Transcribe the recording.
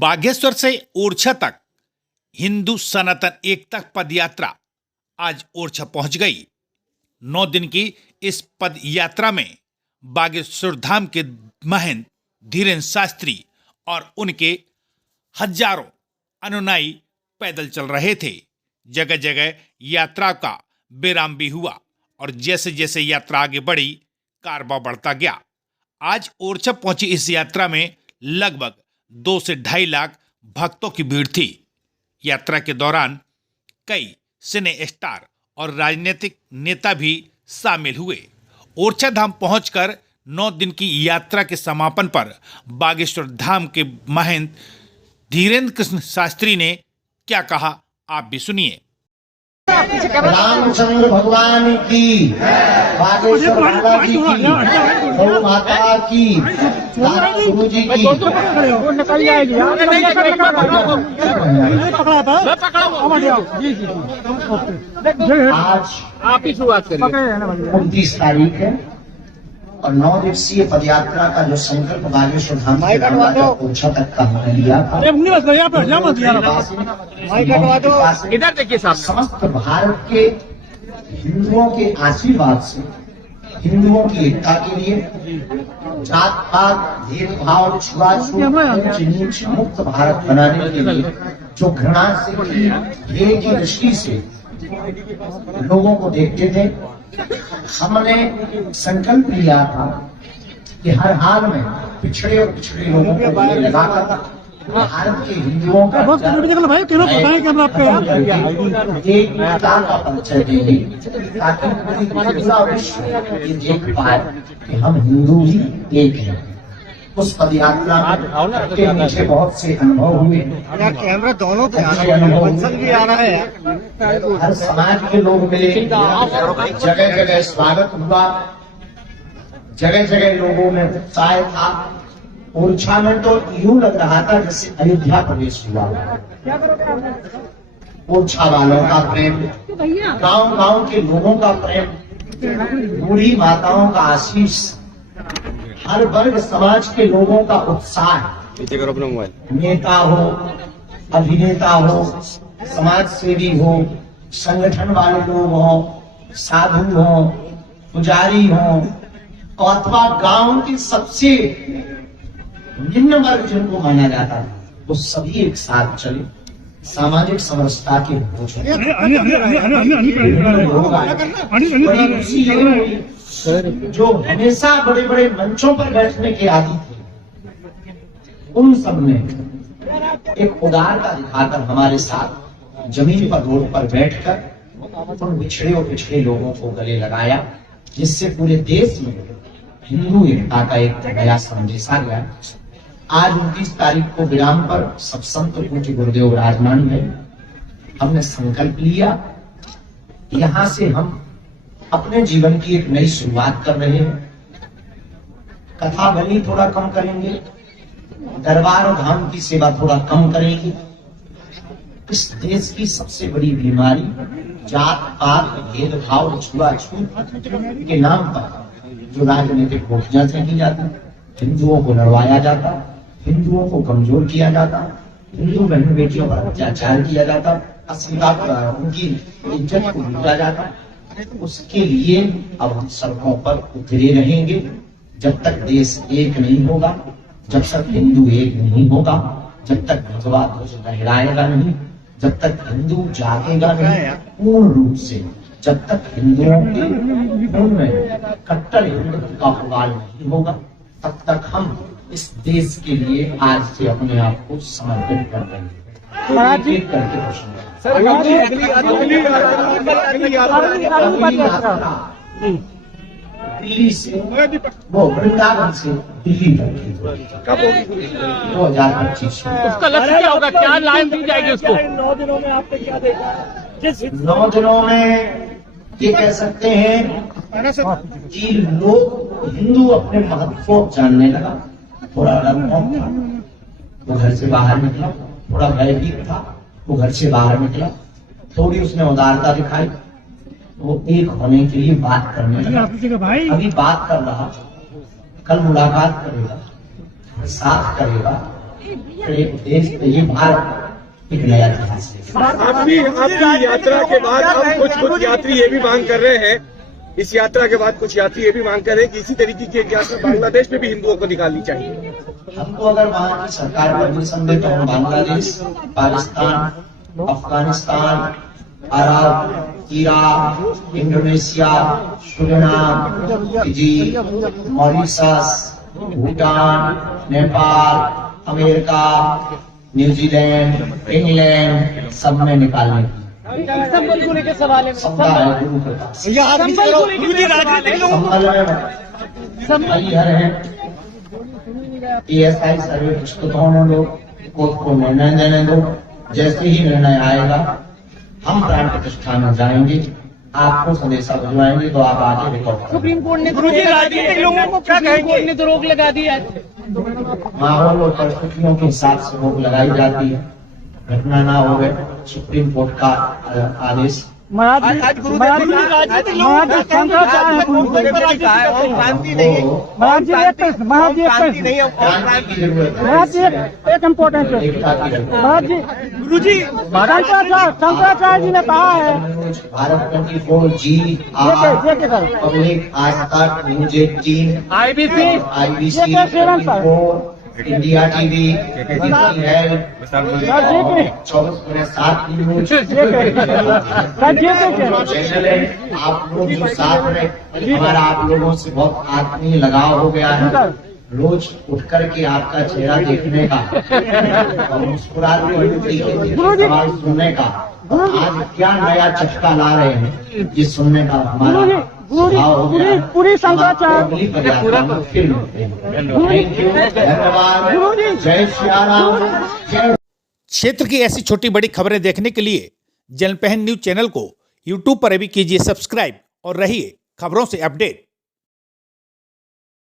बागेश्वर से ओरछा तक हिंदू सनातन एकता पद यात्रा आज ओरछा पहुंच गई। 9 दिन की इस पद यात्रा में बागेश्वर धाम के महंत धीरेन्द्र शास्त्री और उनके हजारों अनुयायी पैदल चल रहे थे। जगह जगह यात्रा का विराम भी हुआ और जैसे जैसे यात्रा आगे बढ़ी कारवां बढ़ता गया। आज ओरछा पहुंची इस यात्रा में लगभग 2 से 2.5 लाख भक्तों की भीड़ थी। यात्रा के दौरान कई सिने स्टार और राजनीतिक नेता भी शामिल हुए। ओरछा धाम पहुंचकर 9 दिन की यात्रा के समापन पर बागेश्वर धाम के महंत धीरेन्द्र कृष्ण शास्त्री ने क्या कहा, आप भी सुनिए। रामचंद्र भगवान की, बागेश्वर माता जी की, गौ माता की, गुरु जी की। आज आप ही शुरुआत करिए। 29 तारीख है और 9 दिवसीय पदयात्रा का जो संकल्प बागेश्वर धाम से ओरछा तक का हमने लिया था, इधर देखिए साहब, समस्त भारत के हिंदुओं के आशीर्वाद से हिंदुओं की एकता के लिए, जात पात भेदभाव छुआछूत मुक्त भारत बनाने के लिए जो घृणा से भेद की दृष्टि से लोगों को देखते थे, हमने संकल्प लिया था कि हर हाल में पिछड़े और पिछड़े लोगों को लगाकर भारत के हिंदुओं का एकता का परिचय देंगे, ताकि पूरा विश्व ये देख पाए कि हम हिंदू ही एक हैं। उस पदयात्रा के नीचे बहुत से अनुभव हुए। कैमरा दोनों पे भी आ रहा है। हर समाज के लोग मिले, जगह जगह स्वागत हुआ, जगह जगह लोगों में उत्साह था। ओरछा में तो यूं लग रहा था जैसे अयोध्या प्रवेश हुआ। ओरछा वालों का प्रेम, गांव गांव के लोगों का प्रेम, बूढ़ी माताओं का आशीष, हर वर्ग समाज के लोगों का उत्साह, नेता हो, अभिनेता हो, समाज सेवी हो, संगठन वाले लोग हो, साधु हो, पुजारी हो, अथवा गांव के सबसे निम्न वर्ग जिनको माना जाता है, वो सभी एक साथ चले। सामाजिक समरसता के भोज जो हमेशा बड़े बड़े मंचों पर बैठने के आदी थे, उन सब ने एक उदारता दिखाकर हमारे साथ जमीन पर रोड पर बैठकर उन बिछड़े और पिछड़े लोगों को गले लगाया, जिससे पूरे देश में हिंदू एकता का एक नया संदेशा गया। आज 29 तारीख को विराम पर सब संत पूज्य गुरुदेव विराजमान है। हमने संकल्प लिया, यहां से हम अपने जीवन की एक नई शुरुआत कर रहे हैं। कथा बलि थोड़ा कम करेंगे, दरबार और धाम की सेवा थोड़ा कम करेंगे। इस देश की सबसे बड़ी बीमारी जात पात भेदभाव छुआछूत के नाम पर जो राजनीतिक घोषणा की जाती, हिंदुओं को लड़वाया जाता, हिंदुओं को कमजोर किया जाता, हिंदू बहन बेटियों पर अत्याचार किया जाता, अस्मिता उनकी इज्जत को लूटा जाता, उसके लिए अब हम सड़कों पर उतरे रहेंगे। जब तक देश एक नहीं होगा, जब तक हिंदू एक नहीं होगा, जब तक भगवा ध्वज लहराएगा नहीं, जब तक हिंदू जागेगा नहीं पूर्ण रूप से, जब तक हिंदुओं के खून में कट्टर हिंदुत्व का उबाल नहीं होगा, तब तक हम इस देश के लिए आज से अपने आप को समर्पित कर रहे हैं। दिल्ली से वो वृंदावन से दिल्ली तक 2025 उसका लक्ष्य क्या होगा, क्या लाइन दी जाएगी उसको? 9 दिनों में आपने क्या देखा? 9 दिनों में ये कह सकते हैं कि लोग हिंदू अपने महत्व को जानने लगा। थोड़ा डरपोक था, वो घर से बाहर निकला, थोड़ा भयभीत था, वो घर से बाहर निकला, थोड़ी उसने उदारता दिखाई, वो एक होने के लिए बात करने लगा। अभी बात कर रहा, कल मुलाकात करेगा, साथ करेगा, एक देश ये भारत एक नया इतिहास है। आपकी यात्रा के बाद अब कुछ यात्री ये भी मांग कर रहे हैं, इस यात्रा के बाद कुछ यात्री ये भी मांग कर रहे हैं कि इसी तरीके की एक यात्रा बांग्लादेश में भी हिंदुओं को निकालनी चाहिए। हमको अगर वहाँ की सरकार परमिशन दे तो हम Bangladesh, Pakistan, Afghanistan, Arab, Iraq, Indonesia, Suriname, Fiji, Mauritius, Bhutan, Nepal, America, New Zealand, England सब में निकालने की संबल को लेकर सवाल है। क्षमता है गुरु के पास। संबल को लेकर संबल हर है PSI सर्वे पुस्तकों लोग कोर्ट को निर्णय देने दो, जैसे ही निर्णय आएगा हम प्राण प्रतिष्ठा में जाएंगे, आपको संदेशा भिजवाएंगे तो आप आगे रिकॉर्ड। सुप्रीम कोर्ट ने राजनीतिक लोगों को क्या कोर्ट ने तो रोक लगा दी है। माहौल और परिस्थितियों के हिसाब से रोक लगाई जाती है, घटना ना हो गए, सुप्रीम कोर्ट का आदेश। महाराज राजनीतिक लोगों का कहना शांति नहीं है। महाराज जी एक इम्पोर्टेंट महाराज जी गुरु जी शंकराचार्य जी ने कहा है भारत 24G पब्लिक आज तक news 18 IBC 24 India TV health 24/7 news channel है। आप लोग जो साथ में हमारा आप लोगों से बहुत आत्मीय लगाव हो गया है, रोज उठ करके आपका चेहरा देखने का और मुस्कुराते सवाल सुनने का, आज क्या नया चटका ला रहे हैं ये सुनने का हमारा पूरी शंकराचार्य धन्यवाद। जय श्री राम। क्षेत्र की ऐसी छोटी बड़ी खबरें देखने के लिए जनपहन न्यूज चैनल को यूट्यूब पर भी कीजिए सब्सक्राइब और रहिए खबरों से अपडेट।